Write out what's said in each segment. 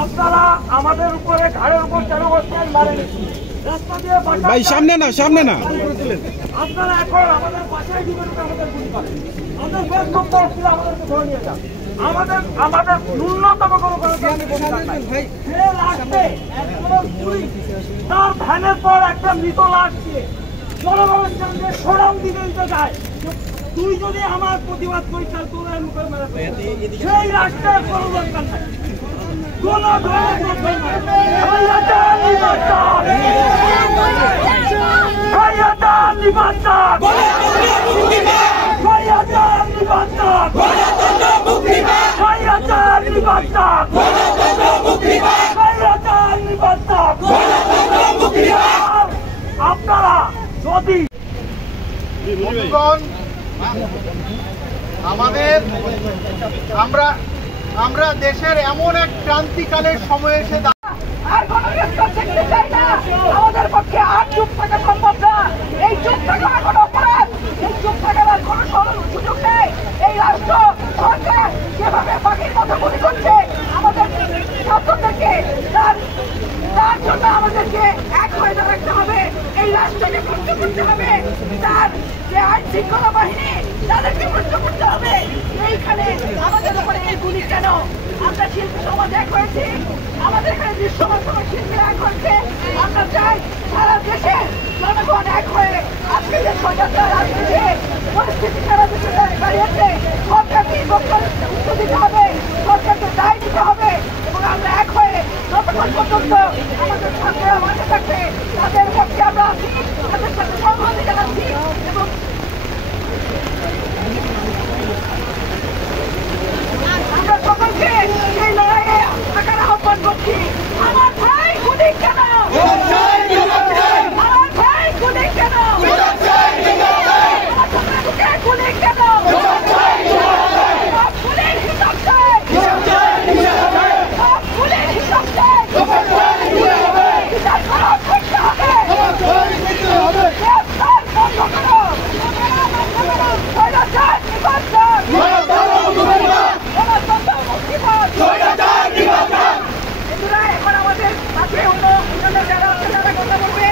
আপনারা আমাদের উপরে ঘাড়ের উপর কেন বসছেন মারেন? রাস্তা দিয়ে ভাই সামনে না, সামনে না। আপনারা এখন আমাদের পাশে আমাদের গুলি করেন। আমাদের বেশ সম্ভব ছিল আমাদেরকে ধরে নিয়ে যান। আমাদের ন্যূনতম কোনো তার ভ্যানের পর একটা মৃত লাশ দিয়ে জনগণের সামনে সরাম দিতে দিতে যায়। তুই যদি আমার প্রতিবাদ করিস তাহলে তোদের মুখের মেরে সেই রাষ্ট্রের কোনো দরকার নাই, কোন আপনারা যদি আমরা দেশের এমন এক ক্রান্তিকালের সময় এসে আমাদের পক্ষে আর চুপ থাকা সম্ভব না। এই চুপ থাকা এখন অপরাধ। এই চুপ থাকার কোনো সুযোগ নেই। এই রাষ্ট্র সরকার যেভাবে পাখির মতো গুলি করছে আমাদের ছাত্রদেরকে, তার জন্য আমাদেরকে এক হয়ে দাঁড়াতে হবে। এই রাষ্ট্রকে প্রশ্ন করতে হবে। তার যে আইন শৃঙ্খলা বাহিনী তাদেরকে প্রশ্ন করতে হবে। এইখানে আমাদের উপরে এই গুলি কেন? আমরা শিল্পী সমাজ এক হয়েছি, আমাদের এখানে দৃশ্যমান সমাজ শিল্পীরা এক হয়েছে। আমরা চাই সারা দেশে জনগণ এক হয়ে আজকে যে সজাগতা রাজনীতি পরিস্থিতি সারা দেশে দাঁড়িয়েছে সরকারকে উত্তর দিতে হবে, সরকারকে দায় দিতে হবে এবং আমরা এক হয়ে যতক্ষণ পর্যন্ত আমাদের ছাত্ররা মাঠে থাকবে তাদের পক্ষে আমরা আছি, তাদের সাথে সংহতি জানাচ্ছি এবং আমরা সকলকে এই লড়াইয়ে থাকার আহ্বান করছি। আমার ভাই গুলি কেন? আমার ভাই গুলি কেন? আমার ছাত্রকে গুলি কেন? সব গুলির হিসাব চাই, সব গুলির হিসাব চাই। বিচার করো, করতে হবে, গ্রেফতার বন্ধ করো। স্বৈরাচার নির্বাচন, এখন আমাদের কাছে অন্য যারা আছে তারা কথা বলবে।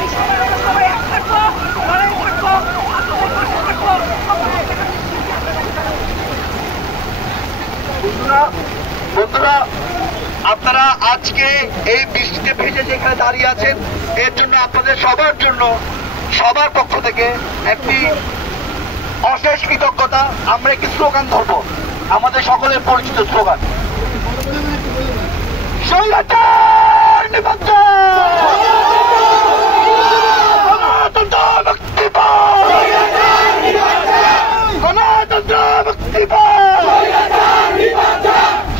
এই সময় আমরা সবাই এক থাকবো, লড়াই থাকবো, আপনাদের পাশে থাকবো। বন্ধুরা, আপনারা আজকে এই বৃষ্টিতে ভেজে যেখানে দাঁড়িয়ে আছেন এর জন্য আপনাদের সবার জন্য সবার পক্ষ থেকে একটি অশেষ কৃতজ্ঞতা। আমরা একটি স্লোগান ধরবো, আমাদের সকলের পরিচিত স্লোগান, স্বৈরাচার নিবন্ধন, গণতন্ত্র মুক্তি পাও, গণতন্ত্র মুক্তি পাও,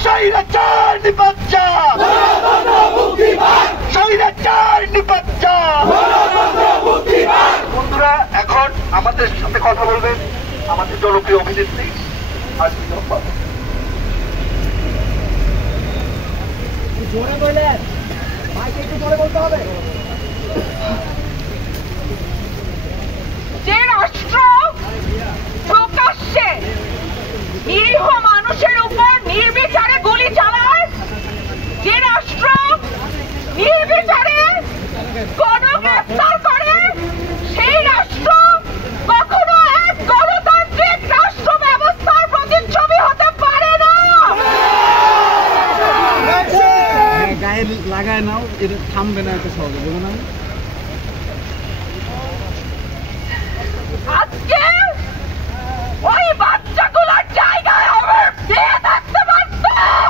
স্বৈরাচার নিবন্ধন, স্বৈরাচার নিবন্ধন। বন্ধুরা, এখন আমাদের সাথে কথা বলবেন আমাদের জনপ্রিয় অভিনেত্রী জোরে বললেন, মাইকে একটু জোরে বলতে হবে। যে রাষ্ট্র প্রকাশ্যে নিরীহ মানুষের উপর নির্বিচারে গুলি চালায়, যে রাষ্ট্র নির্বিচারে গণগ্রেফতার করে, সেই রাষ্ট্র কখনো এক গণতান্ত্রিক রাষ্ট্র ব্যবস্থার প্রতিচ্ছবি হতে পারে না। গায়ে লাগায় নাও, এটা থামবে না এত সহজে, দেখো না। আজকে ওই বাচ্চাগুলোর জায়গায় আমি দিয়ে থাকতে পারতাম,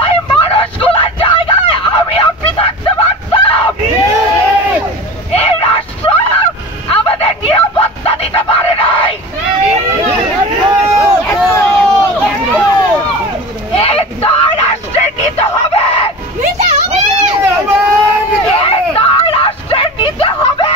ওই মানুষগুলোর জায়গায় আমি আপনি থাকতে পারতাম। এই রাষ্ট্র আমাদের নিরাপত্তা দিতে পারে নাই। এই দায় রাষ্ট্রের নিতে হবে, এই দায় রাষ্ট্রের নিতে হবে।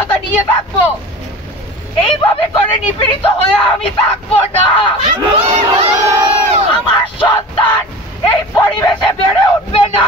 স্বাধীনতা নিয়ে থাকবো। এইভাবে করে নিপীড়িত হয়ে আমি থাকবো না। আমার সন্তান এই পরিবেশে বেড়ে উঠবে না।